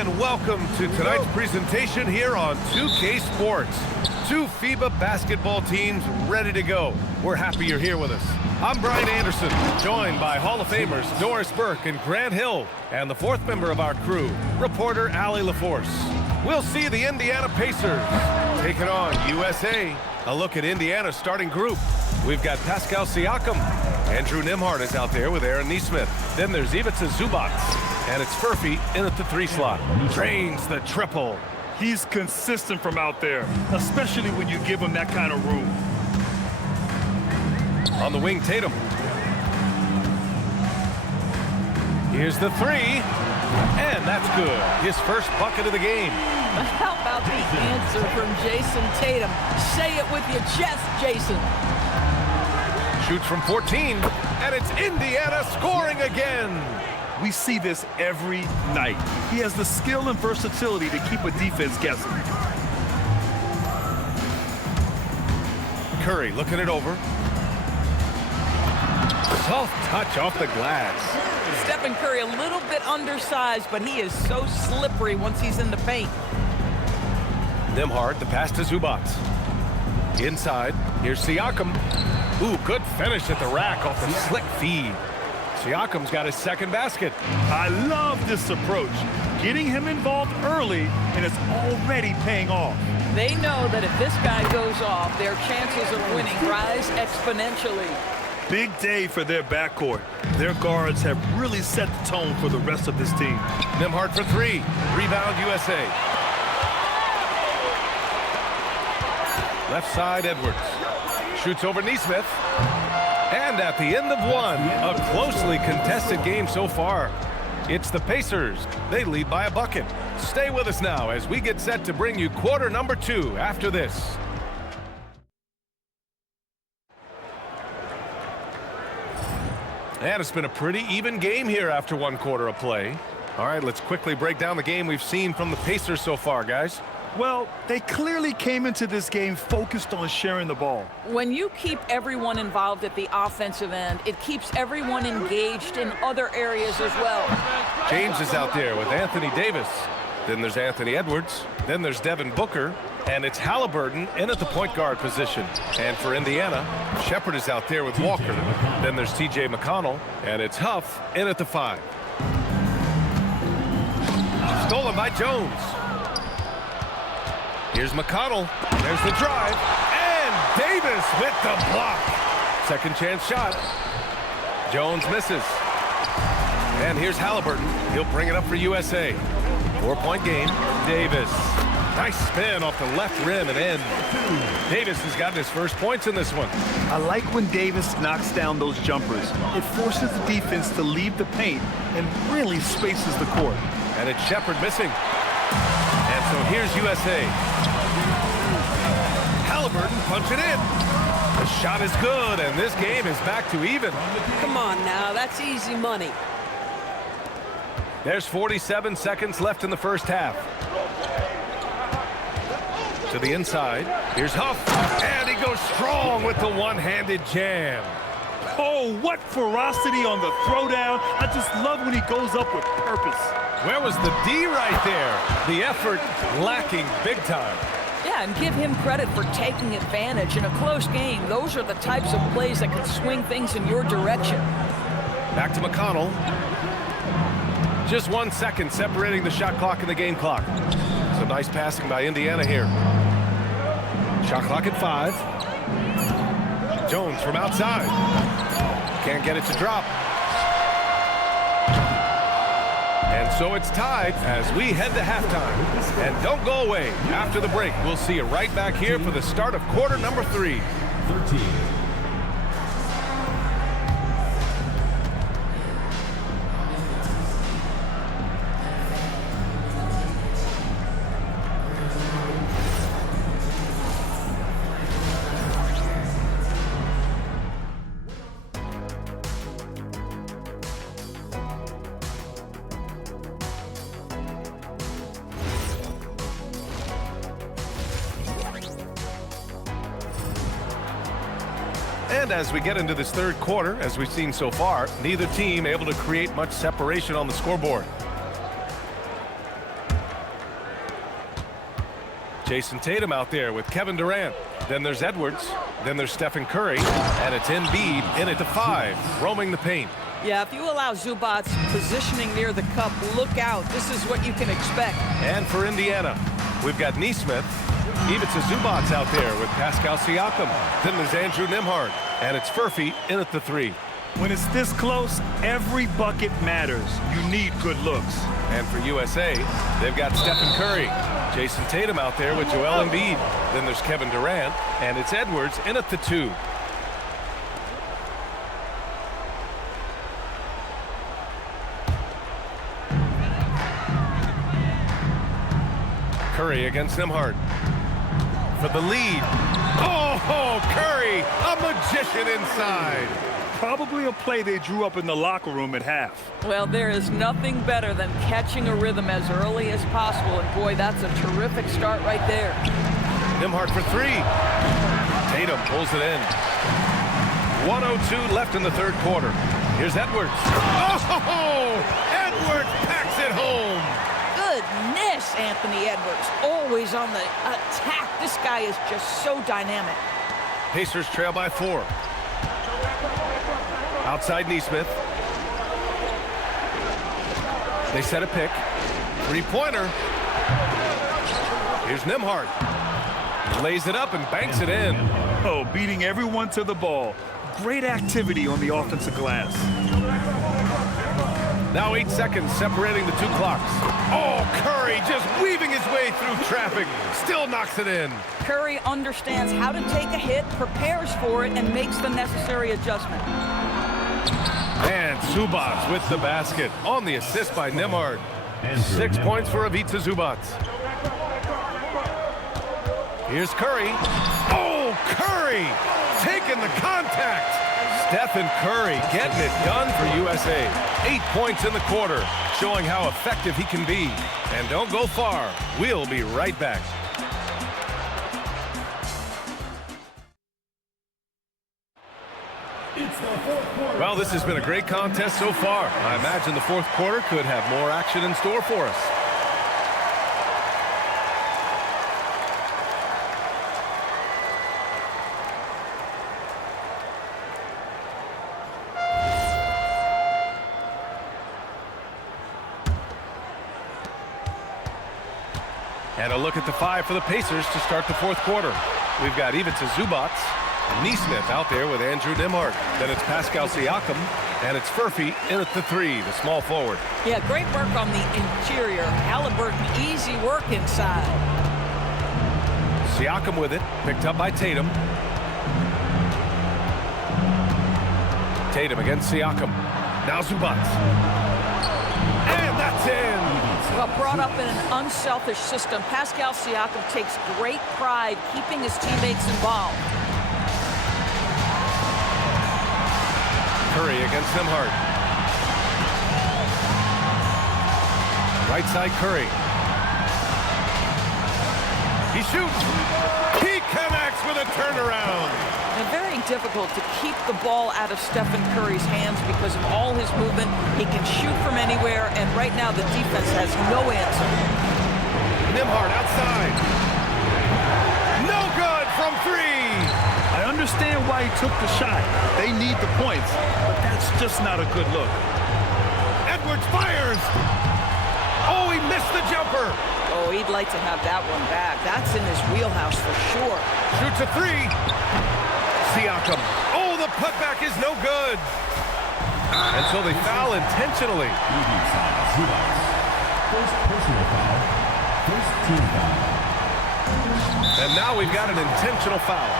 And welcome to tonight's presentation here on 2K Sports. Two FIBA basketball teams ready to go. We're happy you're here with us. I'm Brian Anderson, joined by Hall of Famers Doris Burke and Grant Hill, and the fourth member of our crew, reporter Allie LaForce. We'll see the Indiana Pacers taking on USA. A look at Indiana's starting group. We've got Pascal Siakam. Andrew Nembhard is out there with Aaron Nesmith. Then there's Ivica Zubac. And it's Furphy in at the 3 slot. Drains the triple. He's consistent from out there, especially when you give him that kind of room. On the wing, Tatum. Here's the 3. And that's good. His first bucket of the game. How about the answer from Jason Tatum? Say it with your chest, Jason. Shoots from 14, and it's Indiana scoring again. We see this every night. He has the skill and versatility to keep a defense guessing. Curry looking it over. Soft touch off the glass. Stephen Curry a little bit undersized, but he is so slippery once he's in the paint. Nembhard, the pass to Zubac. Inside, here's Siakam. Ooh, good finish at the rack off the slick feed. Siakam's got his second basket. I love this approach. Getting him involved early, and it's already paying off. They know that if this guy goes off, their chances of winning rise exponentially. Big day for their backcourt. Their guards have really set the tone for the rest of this team. Nembhard for 3. Rebound USA. Left side, Edwards. Shoots over Nesmith. And at the end of one, a closely contested game so far. It's the Pacers. They lead by a bucket. Stay with us now as we get set to bring you quarter number 2 after this. And it's been a pretty even game here after 1 quarter of play. All right, let's quickly break down the game we've seen from the Pacers so far, guys. Well, they clearly came into this game focused on sharing the ball. When you keep everyone involved at the offensive end, it keeps everyone engaged in other areas as well. James is out there with Anthony Davis. Then there's Anthony Edwards. Then there's Devin Booker. And it's Halliburton in at the point guard position. And for Indiana, Shepard is out there with Walker. Then there's TJ McConnell. And it's Huff in at the 5. Stolen by Jones. Here's McConnell. There's the drive. And Davis with the block. Second chance shot. Jones misses. And here's Halliburton. He'll bring it up for USA. 4-point game. Davis. Nice spin off the left rim and in. Davis has gotten his first points in this one. I like when Davis knocks down those jumpers. It forces the defense to leave the paint and really spaces the court. And it's Shepard missing. And so here's USA. Halliburton punching in. The shot is good, and this game is back to even. Come on now, that's easy money. There's 47 seconds left in the first half. To the inside. Here's Huff. And he goes strong with the one-handed jam. Oh, what ferocity on the throwdown. I just love when he goes up with purpose. Where was the D right there? The effort lacking big time. Yeah, and give him credit for taking advantage in a close game. Those are the types of plays that can swing things in your direction. Back to McConnell. Just 1 second separating the shot clock and the game clock. Some nice passing by Indiana here. Shot clock at 5. Jones from outside. Can't get it to drop. And so it's tied as we head to halftime. And don't go away. After the break, we'll see you right back here for the start of quarter number 3. 13. And as we get into this third quarter, as we've seen so far, neither team able to create much separation on the scoreboard. Jason Tatum out there with Kevin Durant. Then there's Edwards. Then there's Stephen Curry. And it's Embiid in at the 5, roaming the paint. Yeah, if you allow Zubac's positioning near the cup, look out. This is what you can expect. And for Indiana, we've got Neesmith. Ivica Zubac's out there with Pascal Siakam. Then there's Andrew Nembhard. And it's Furphy in at the 3. When it's this close, every bucket matters. You need good looks. And for USA, they've got Stephen Curry. Jason Tatum out there with Joel Embiid. Then there's Kevin Durant. And it's Edwards in at the 2. Curry against Nembhard. For the lead. Oh, Curry, a magician inside. Probably a play they drew up in the locker room at half. Well, there is nothing better than catching a rhythm as early as possible. And boy, that's a terrific start right there. Nembhard for 3. Tatum pulls it in. 1:02 left in the third quarter. Here's Edwards. Oh, Edwards packs it home. Goodness, Anthony Edwards, always on the attack. This guy is just so dynamic. Pacers trail by 4. Outside Neesmith. They set a pick. 3-pointer. Here's Nembhard. Lays it up and banks it in. Oh, beating everyone to the ball. Great activity on the offensive glass. Now 8 seconds separating the 2 clocks. Oh, Curry just weaving his way through traffic. Still knocks it in. Curry understands how to take a hit, prepares for it, and makes the necessary adjustment. And Zubac with the basket on the assist by Nembhard. 6 points for Ivica Zubac. Here's Curry. Oh, Curry taking the contact. Stephen Curry getting it done for USA. 8 points in the quarter, showing how effective he can be. And don't go far. We'll be right back. Well, this has been a great contest so far. I imagine the fourth quarter could have more action in store for us. And a look at the 5 for the Pacers to start the fourth quarter. We've got Ivica Zubac, Neesmith out there with Andrew Nembhard. Then it's Pascal Siakam, and it's Furphy in at the 3, the small forward. Yeah, great work on the interior. Halliburton, easy work inside. Siakam with it, picked up by Tatum. Tatum against Siakam. Now Zubac. And that's in. Well, brought up in an unselfish system, Pascal Siakam takes great pride keeping his teammates involved. Curry against Nembhard. Right side Curry. He shoots. He connects with a turnaround. And very difficult to keep the ball out of Stephen Curry's hands because of all his movement. He can shoot from anywhere, and right now the defense has no answer. Nembhard outside. No good from 3. I understand why he took the shot. They need the points, but that's just not a good look. Edwards fires. Oh, he missed the jumper. Oh, he'd like to have that one back. That's in his wheelhouse for sure. Shoots a 3. Siakam. Oh, the putback is no good. And so they foul intentionally. First personal foul. First team foul. And now we've got an intentional foul.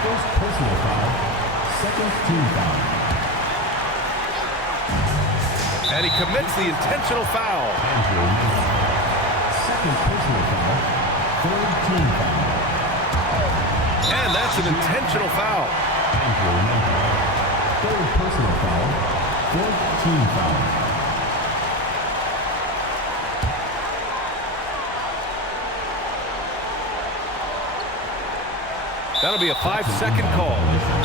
First personal foul. Second team foul. And he commits the intentional foul. Second personal foul. Third team foul. And that's an intentional foul. Third personal foul. Fourth team foul. That'll be a 5-second call.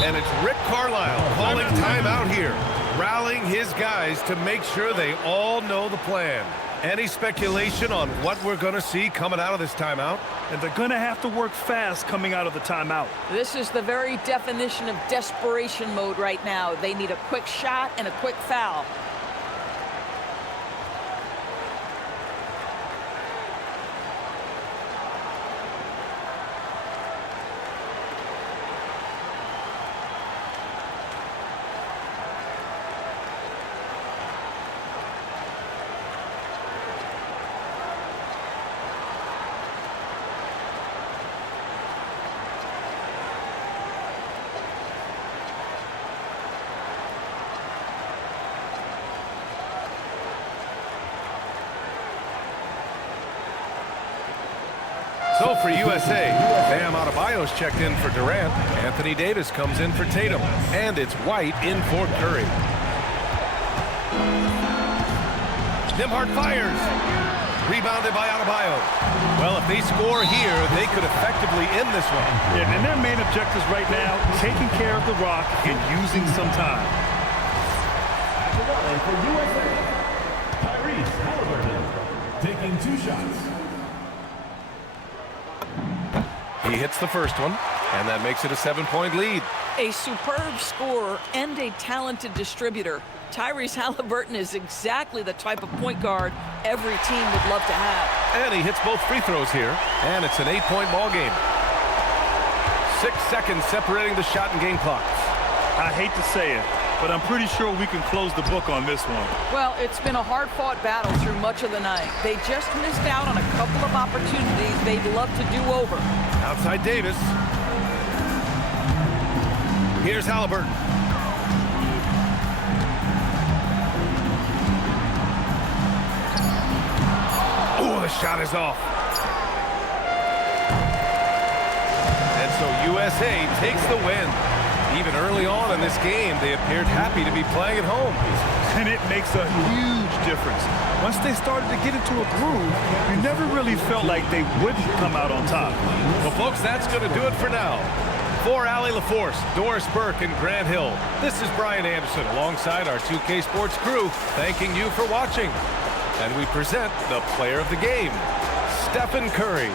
And it's Rick Carlisle calling timeout here, rallying his guys to make sure they all know the plan. Any speculation on what we're going to see coming out of this timeout? And they're going to have to work fast coming out of the timeout. This is the very definition of desperation mode right now. They need a quick shot and a quick foul. So for USA, Bam Adebayo's checked in for Durant. Anthony Davis comes in for Tatum. And it's White in for Curry. Nembhard fires. Rebounded by Adebayo. Well, if they score here, they could effectively end this one. Yeah, and their main objectives right now, taking care of the rock and using some time. And for USA, Tyrese Halliburton taking 2 shots. He hits the first one, and that makes it a 7-point lead. A superb scorer and a talented distributor. Tyrese Halliburton is exactly the type of point guard every team would love to have. And he hits both free throws here, and it's an 8-point ball game. 6 seconds separating the shot and game clocks. I hate to say it, but I'm pretty sure we can close the book on this one. Well, it's been a hard-fought battle through much of the night. They just missed out on a couple of opportunities they'd love to do over. Outside Davis. Here's Halliburton. Oh, the shot is off. And so USA takes the win. Even early on in this game, they appeared happy to be playing at home. And it makes a huge difference. Once they started to get into a groove, you never really felt like they wouldn't come out on top. Well, folks, that's going to do it for now. For Allie LaForce, Doris Burke, and Grant Hill, this is Brian Anderson alongside our 2K Sports crew, thanking you for watching. And we present the player of the game, Stephen Curry.